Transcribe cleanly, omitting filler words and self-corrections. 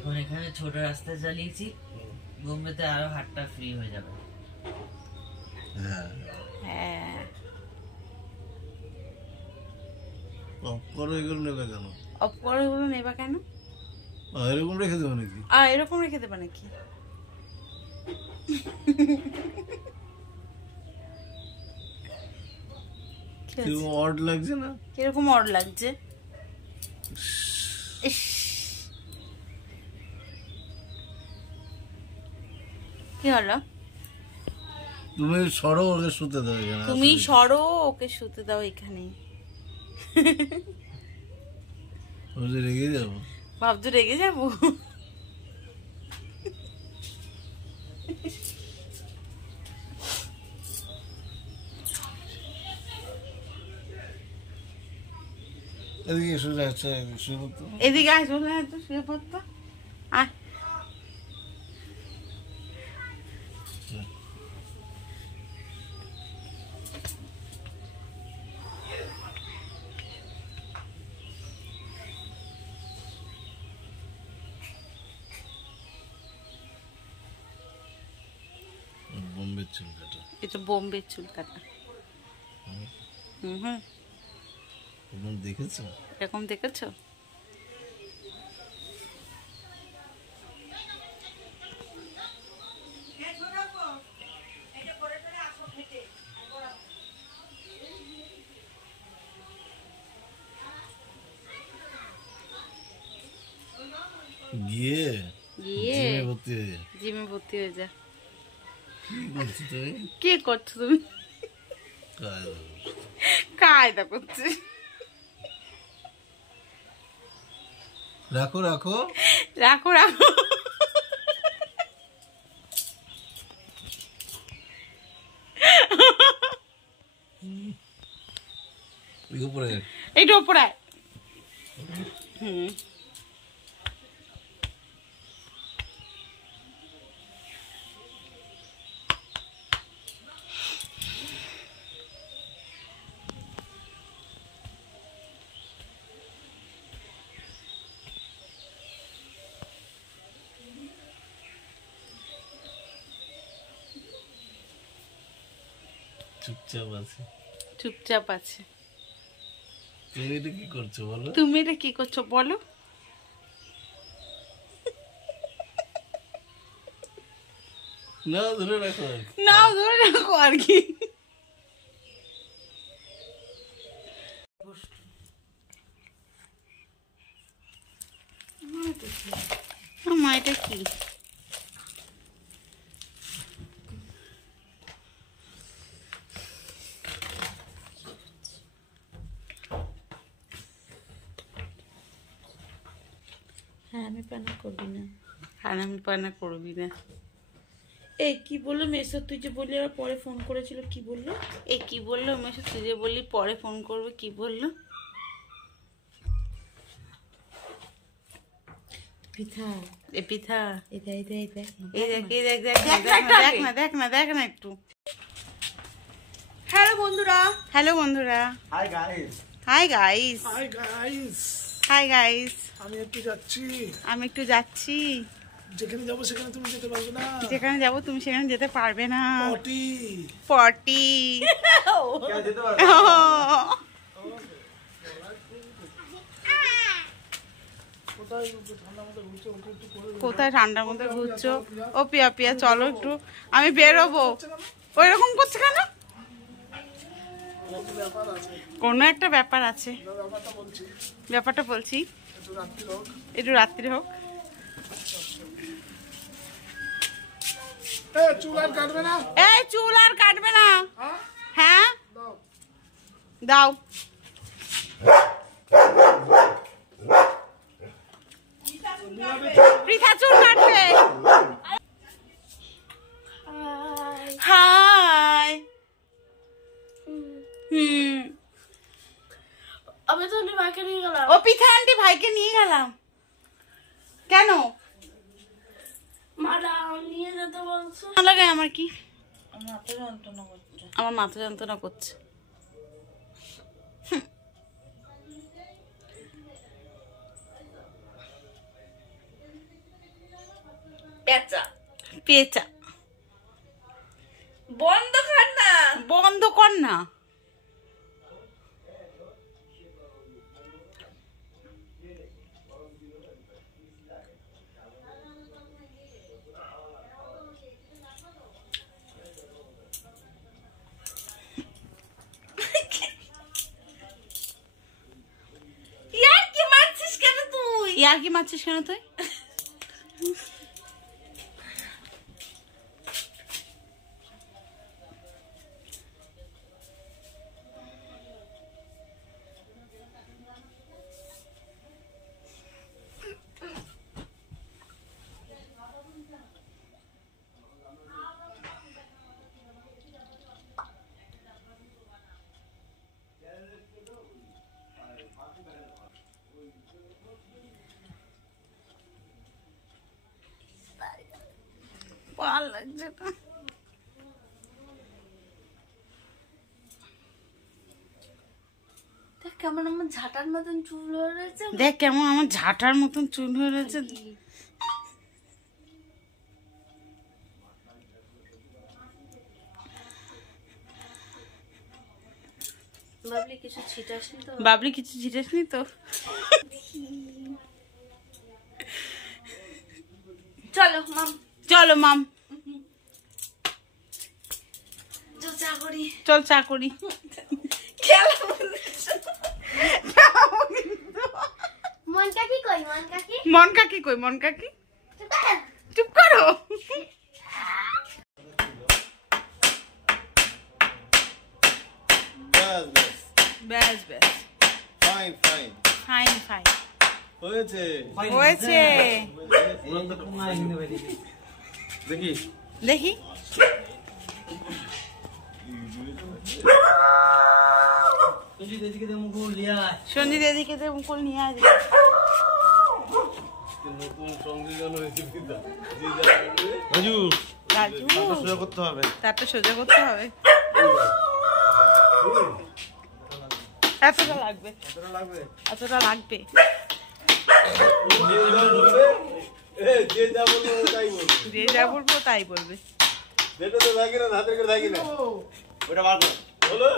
এখন এখানে ছোট রাস্তা চালিয়েছি, বোম্বেতে আরো হাটটা ফ্রি হয়ে যাবে। হ্যাঁ হ্যাঁ, অফ করো, এগুলো নেবে কেন? অফ করে ওগুলো নেবা কেন? এরকম রেখে দেবো নাকি? এরকম রেখে দেবা নাকি? কিরকম অড লাগছে না? কিরকম অড লাগছে? কি হলো? তুমি সরো, ওকে শুতে দাও এখানে। তুমি সরো, ওকে শুতে দাও এখানে। রেগে যাবো? ভাবছো রেগে যাবো? এদিকে শুয়ে আছে, শুয়ে পড়তো। এদিকে আয়, চলে আয় তো, শুয়ে পড়তো। আয়। বোম্বের চুল কাটা। এটা বোম্বের চুল কাটা। দেখেছো? এরকম দেখেছো? গিয়ে জিমে ভর্তি হয়ে যা। তুমি কি করছো তুমি? কায়দা করছি। রাখো রাখো রাখো রাখো। এইটা ওপরে। চুপচাপ আছে। তুমি এটা কি করছো বলো? তুমি এটা কি করছো বলো? না ধরে রাখো, না ধরে রাখো আর কি। মা এটা কি? হারামি পানা করবি না। হারামি পানা করবি না। এই কি বললো মেসো, তুই যে বললি আবার পরে ফোন করেছিল, কি বললো? এই কি বললো মেসো, তুই যে বললি পরে ফোন করবে, কি বললো? পিঠা। এ পিঠা। এটা এটা এটা এই দেখ, এই দেখ, দেখ না, দেখ না, দেখ না একটু। হ্যালো বন্ধুরা। হ্যালো বন্ধুরা। Hi guys. Hi guys. Hi guys. Hi guys. আমি একটু যাচ্ছি। আমি একটু যাচ্ছি। যেখানে যাবো সেখানে তুমি যেতে পারবে না। যেখানে যাবো তুমি সেখানে যেতে পারবে না। পটি পটি। যেতে পারবে। কোথায় ঠান্ডার মধ্যে ঘুরছো? ও পিয়া পিয়া চলো একটু, আমি বেরোবো। ওই রকম করছে কেন? কোনো একটা ব্যাপার আছে। ব্যাপারটা বলছি, একটু রাত্রি হোক। চুল আর কাটবে না। এই চুল আর কাটবে না। হ্যাঁ দাও। পৃথা চুল কাটবে। হাই। আমি তো ভাইকে নিয়ে গেলাম। ও পিঠা আন্টি ভাইকে নিয়ে গেলাম কেন? মারা নিয়ে যেতে বলছো। ভালো লাগে আমার কি? মাথা যন্ত্রণা করছে। আমার মাথা যন্ত্রণা করছে। পেঁচা পেঁচা। বন্ধ কর না। বন্ধ কর না। ইয়ার কি মারছিস কেন তুই? ইয়ার কি মারছিস কেন তুই? ভালো লাগছে না। দেখ কেমন আমার ঝাঁটার মতন চুল হয়ে রয়েছে। দেখ কেমন আমার ঝাঁটার মতন চুল হয়ে রয়েছে। বাবলি কিছু ছিটাসনি তো? বাবলি কিছু ছিটাসনি তো? চলো মাম, চলো মাম, চল চা করি। চল চা করি। মন কাকি কই? মন কাকি, মন কাকি কই? মন কাকি চুপ করো। ব্যাস ব্যাস ব্যাস ব্যাস, ফাইন ফাইন ফাইন ফাইন হয়েছে। হয়েছে। দেখি দেখি সঞ্জিত এদিকে দে, মুকুল নিয়ে আয়। নতুন সংযোজন হয়েছে দিদা। রাজু রাজু সোজা করতে হবে। তারটা সোজা করতে হবে। এতটা লাগবে, কতটা লাগবে? এতটা লাগবে। যে যা বলবো তাই বলবো। যে যা বলবো তাই বলবে। যেটা তো থাকি না হাতের করে থাকি না ওটা বার কর হলো।